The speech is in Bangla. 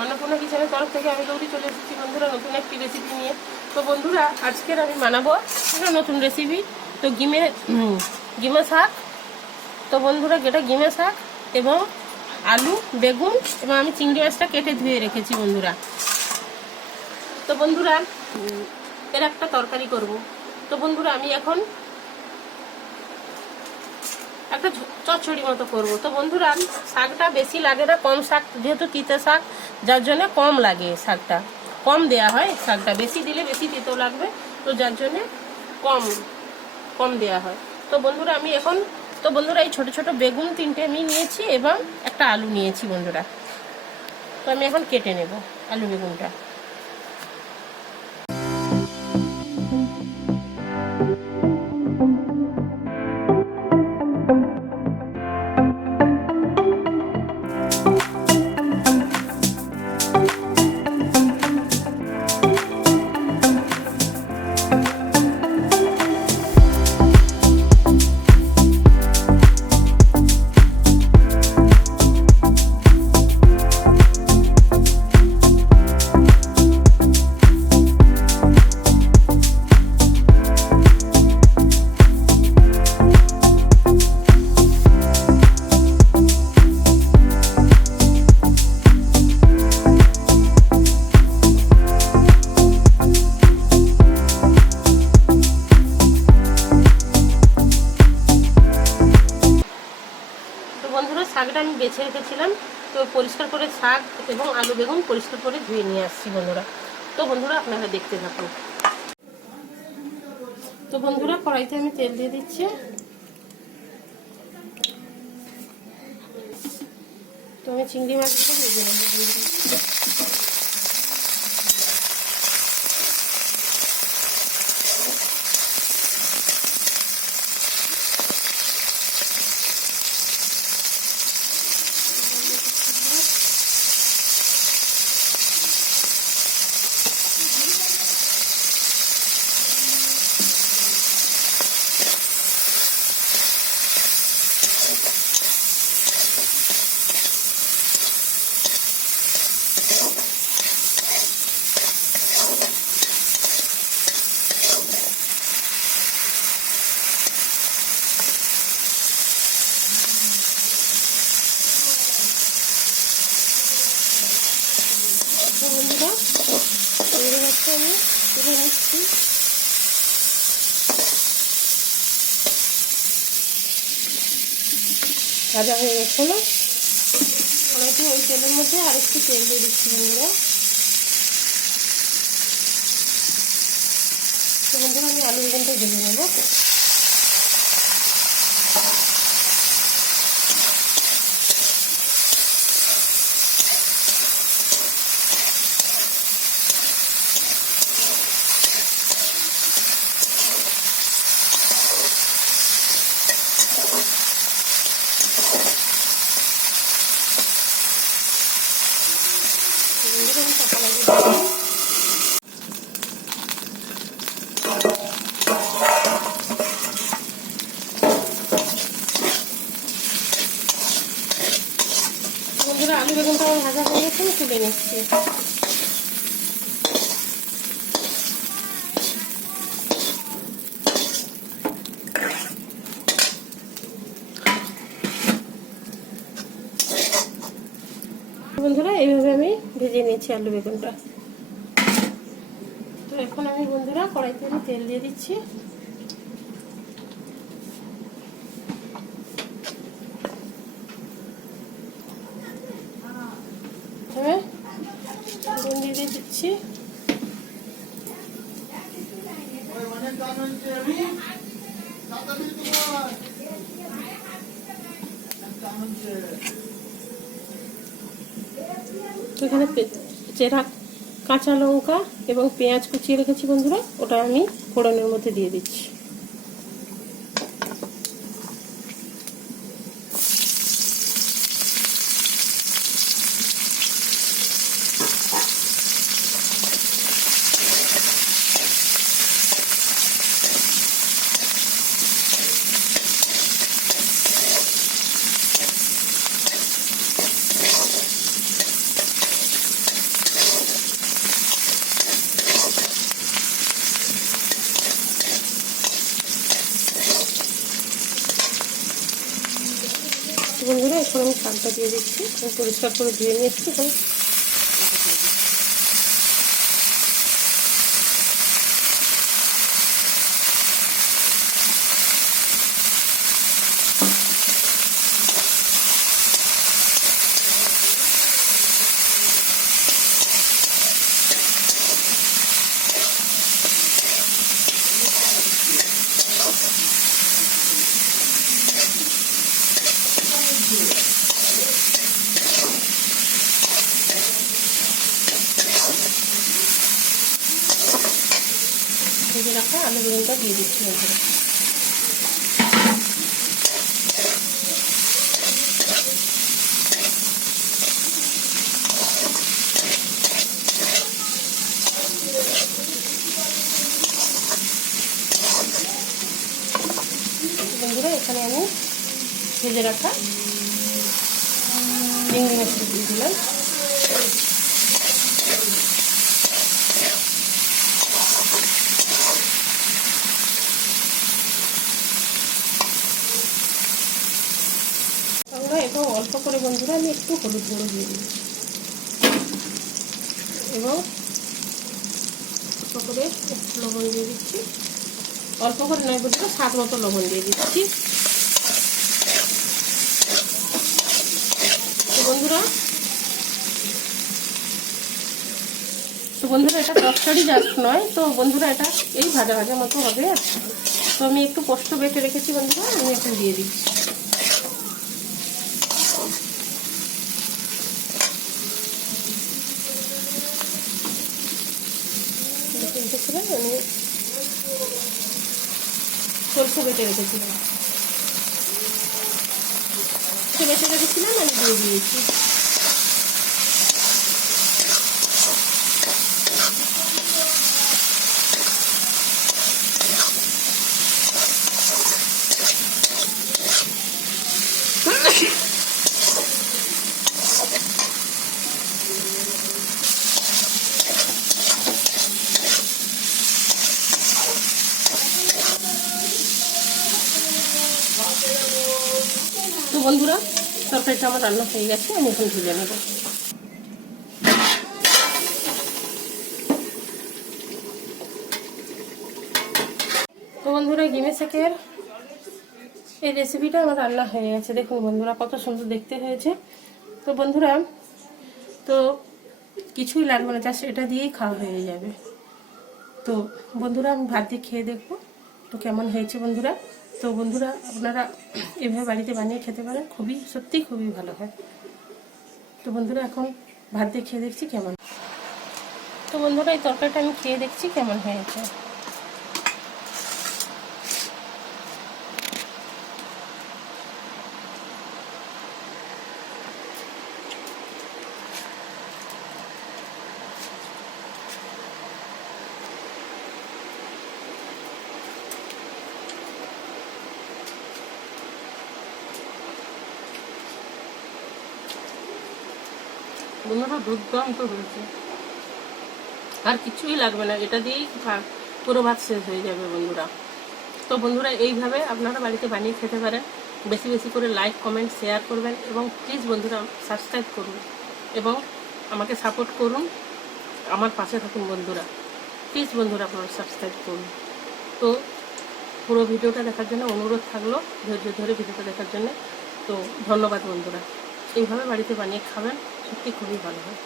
অন্নপূর্ণা কিচেনের তরফ থেকে আমি গৌরী চলে এসেছি বন্ধুরা নতুন একটি রেসিপি নিয়ে। তো বন্ধুরা আজকের আমি বানাবো একটা নতুন রেসিপি। তো গিমে শাক। তো বন্ধুরা এটা গিমে শাক এবং আলু, বেগুন এবং আমি চিংড়ি মাছটা কেটে ধুয়ে রেখেছি বন্ধুরা। তো বন্ধুরা এর একটা তরকারি করব। তো বন্ধুরা আমি এখন একটা চচ্চড়ি মতো করব। তো বন্ধুরা শাকটা বেশি লাগে না, কম শাক যেহেতু তিতে শাক, যার জন্য কম লাগে, শাকটা কম দেয়া হয়। শাকটা বেশি দিলে বেশি তিতেও লাগবে, তো যার জন্য কম দেয়া হয়। তো বন্ধুরা আমি এখন এই ছোট ছোট বেগুন 3টে আমি নিয়েছি এবং একটা আলু নিয়েছি বন্ধুরা। তো আমি এখন কেটে নেব আলু বেগুনটা। শাকটা আমি বেছে রেখেছিলাম, তো পরিষ্কার করে শাক এবং আলু বেগুন পরিষ্কার করে ধুয়ে নিয়ে আসছি বন্ধুরা। তো বন্ধুরা আপনারা দেখতে থাকুন। তো বন্ধুরা কড়াইতে আমি তেল দিয়ে দিচ্ছি। তো আমি চিংড়ি মাছগুলো ভেজে নেব। বন্ধুরা চিংড়ি মাছটা আমি তুলে নিচ্ছি। ভাজা হয়ে গেছে না, কড়াইতে ওই তেলের মধ্যে আরেকটু তেল দিয়ে দিচ্ছি বন্ধুরা। তো বন্ধুরা আমি আলু বেগুনটা ভেজে নেব। বন্ধুরা আলু বেগুনটা আমার ভাজা হয়ে গেছে, তুলে নিচ্ছি। বন্ধুরা এইভাবে আমি ভেজে নিয়েছি আলু বেগুনটা। তো এখন আমি বন্ধুরা কড়াইতে আমি তেল দিয়ে দিচ্ছি। দিয়ে দিচ্ছি। এখানে চেরা কাঁচা লঙ্কা এবং পেঁয়াজ কুচিয়ে রেখেছি বন্ধুরা, ওটা আমি ফোড়নের মধ্যে দিয়ে দিচ্ছি। শাকটা দিয়ে দিচ্ছি। পরিষ্কার করে ধুয়ে নিয়ে এসছি। ভেজে রাখা আলু বেগুনটা দিয়ে দিচ্ছি বন্ধুরা। বন্ধুরা এখানে আমি ভেজে রাখা চিংড়ি মাছটা দিয়ে দিলাম। এবং অল্প করে বন্ধুরা আমি একটু হলুদ গুঁড়ো দিয়ে দিচ্ছি এবং অল্প করে একটু লবণ দিয়ে দিচ্ছি। অল্প করে নয় বন্ধুরা, স্বাদ মতো লবণ দিয়ে দিচ্ছি। তো বন্ধুরা এটা তরকারি জাস্ট নয়, তো বন্ধুরা এটা এই ভাজা ভাজা মতো হবে। তো আমি একটু পোস্ত বেটে রেখেছি বন্ধুরা, আমি এখন দিয়ে দিচ্ছি। আমি সরষে বেটে রেখেছিলাম, আমি দিয়ে দিয়েছি। তো বন্ধুরা তরকারিটা আমার রান্না হয়ে গেছে, আমি এখন ঢেলে নেব। তো বন্ধুরা গিমে শাকের এই রেসিপিটা আমার রান্না হয়ে গেছে। দেখুন বন্ধুরা কত সুন্দর দেখতে হয়েছে। তো বন্ধুরা তো কিছুই লাগবে না, জাস্ট এটা দিয়েই খাওয়া হয়ে যাবে। তো বন্ধুরা আমি ভাত দিয়ে খেয়ে দেখবো তো কেমন হয়েছে বন্ধুরা। তো বন্ধুরা আপনারা এভাবে বাড়িতে বানিয়ে খেতে পারেন, সত্যিই খুবই ভালো হয়। তো বন্ধুরা এখন ভাত দিয়ে খেয়ে দেখছি কেমন। তো বন্ধুরা এই তরকারিটা আমি খেয়ে দেখছি কেমন হয়েছে। বন্ধুরা দুর্দান্ত হয়েছে, আর কিছুই লাগবে না, এটা দিয়েই পুরো ভাত শেষ হয়ে যাবে বন্ধুরা। তো বন্ধুরা এইভাবে আপনারা বাড়িতে বানিয়ে খেতে পারেন। বেশি বেশি করে লাইক কমেন্ট শেয়ার করবেন এবং প্লিজ বন্ধুরা সাবস্ক্রাইব করুন এবং আমাকে সাপোর্ট করুন, আমার পাশে থাকুন বন্ধুরা। প্লিজ বন্ধুরা আপনারা সাবস্ক্রাইব করুন। তো পুরো ভিডিওটা দেখার জন্য অনুরোধ থাকলো, ধৈর্য ধরে ভিডিওটা দেখার জন্য। তো ধন্যবাদ বন্ধুরা, এইভাবে বাড়িতে বানিয়ে খাবেন, সত্যি খুবই ভালো হয়।